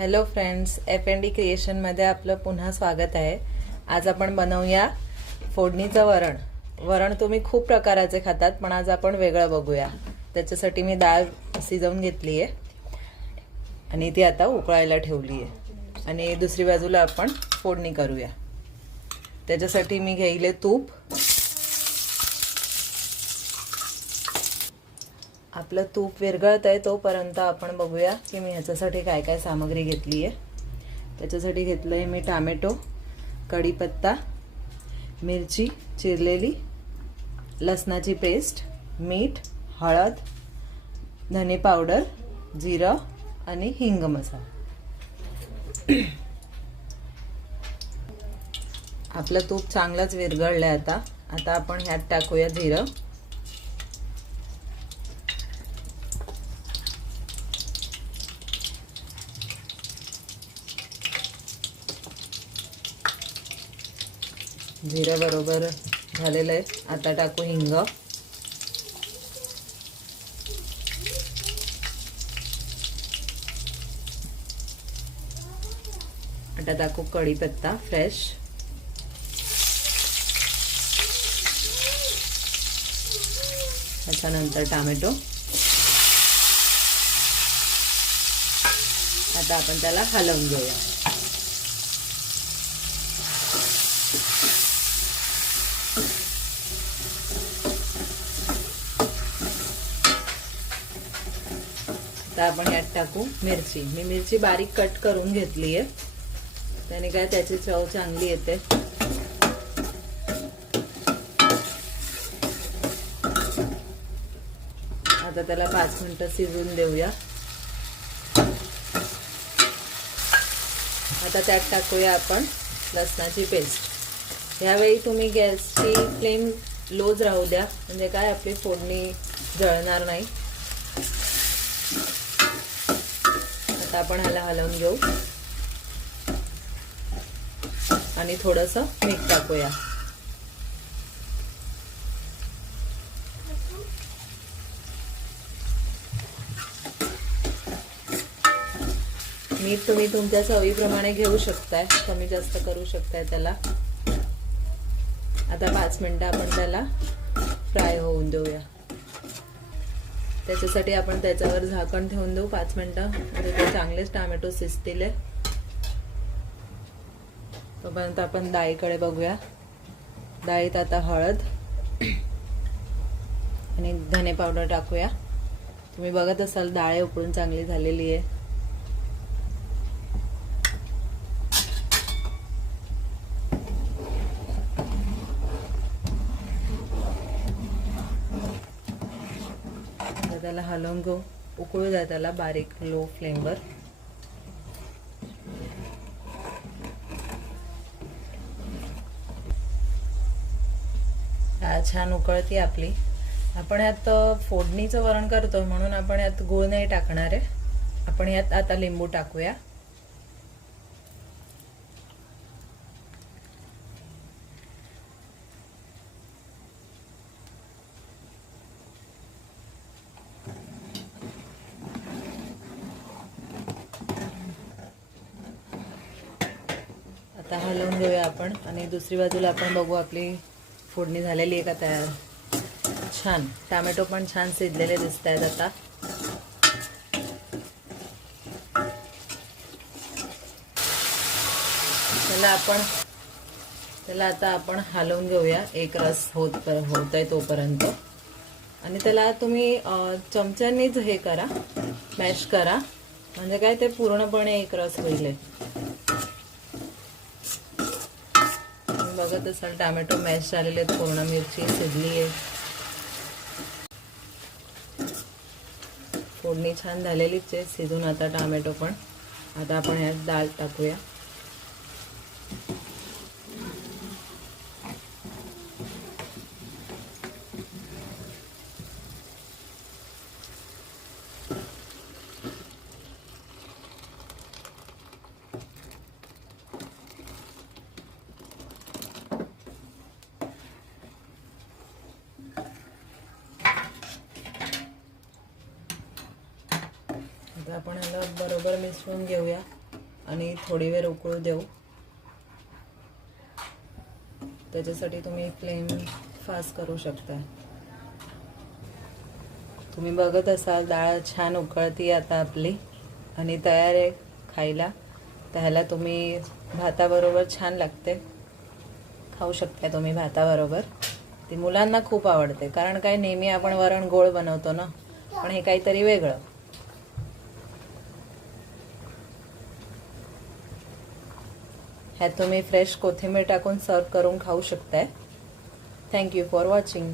Hello friends F N D क्रिएशनमध्ये आपलं पुन्हा स्वागत आहे. आज आपण बनवूया फोडणीचं वरण. वरण तुम्ही खूप प्रकाराचे खातात पण आज आपण वेगळं बघूया. त्याच्यासाठी मी डाळ शिजवून घेतली आहे. आणि ती आता उकळायला ठेवली आहे. आणि दुसरी बाजूला आपण फोडणी करूया. त्याच्यासाठी मी घेईले तूप. आपलं तूप विरघळत आहे तोपर्यंत आपण बघूया की मी ह्याच्यासाठी काय काय सामग्री घेतली आहे. त्याच्यासाठी घेतलं आहे मी टामॅटो कढीपत्ता मिरची चिरलेली लसणाची पेस्ट मीठ हळद धने पावडर जिरं आणि हिंग मसाला. आपलं तूप चांगलंच विरघळलं आहे आता. आता आपण ह्यात टाकूया जिरं. जिरं बरोबर झालेलं आहे आता टाकू हिंग. आता टाकू कढीपत्ता फ्रेश त्याच्यानंतर टामॅटो. आता आपण त्याला हलवून घेऊया. आता आपण यात टाकू मिरची. मी मिरची बारीक कट करून घेतली आहे त्याने काय त्याची चव चांगली येते. आता त्याला पाच मिनटं शिजून देऊया. आता त्यात टाकूया आपण लसणाची पेस्ट. यावेळी तुम्ही गॅसची फ्लेम लोज राहू द्या. म्हणजे काय आपली फोडणी जळणार नाही. आता आपण ह्याला हलवून घेऊ. आणि थोडंसं मीठ टाकूया. मीठ तुम्ही तुमच्या चवीप्रमाणे घेऊ शकताय. कमी जास्त करू शकताय त्याला. आता पाच मिनटं आपण त्याला फ्राय होऊन देऊया. त्याच्यासाठी आपण त्याच्यावर झाकण ठेवून देऊ पाच मिनटं. म्हणजे ते चांगलेच टामॅटो शिजतील. तोपर्यंत आपण डाळीकडे बघूया. डाळीत आता हळद आणि धने पावडर टाकूया. तुम्ही बघत असाल डाळ उकळून चांगली झालेली आहे. त्याला हलवून घेऊ उकळू द्या त्याला बारीक लो फ्लेमवर छान उकळती आपली. आपण यात फोडणीचं वरण करतो म्हणून आपण यात गूळ नाही टाकणार आहे. आपण यात आता लिंबू टाकूया. आता हलवून घेऊया आपण आणि दुसरी बाजूला आपण बघू आपली फोडणी झालेली आहे का तयार. छान. टॅमॅटो पण छान शिजलेले दिसत आहेत आता. त्याला आपण त्याला आता आपण हलवून घेऊया. एक रस होत होत आहे तोपर्यंत. आणि त्याला तुम्ही चमच्यानीच हे करा. मॅश करा. म्हणजे काय ते पूर्णपणे एक रस होईल. बघत असाल टॅमॅटो मॅश झालेले आहेत पूर्ण मिरची शिजली आहे. फोडणी छान झालेलीच आहे शिजून आता टॅमॅटो पण. आता आपण ह्यात डाळ टाकूया. आता आपण याला बरोबर मिसळून घेऊया आणि थोडी वेळ उकळू देऊ. त्याच्यासाठी तुम्ही फ्लेम फास्ट करू शकता. तुम्ही बघत असाल डाळ छान उकळती आता आपली आणि तयार आहे खायला. तर ह्याला तुम्ही भाताबरोबर छान लागते. खाऊ शकता तुम्ही भाताबरोबर. ती मुलांना खूप आवडते कारण काय नेहमी आपण वरण गोळ बनवतो ना पण हे काहीतरी वेगळं. ह्यात तुम्ही फ्रेश कोथिंबीर टाकून सर्व करून खाऊ शकताय. Thank you for watching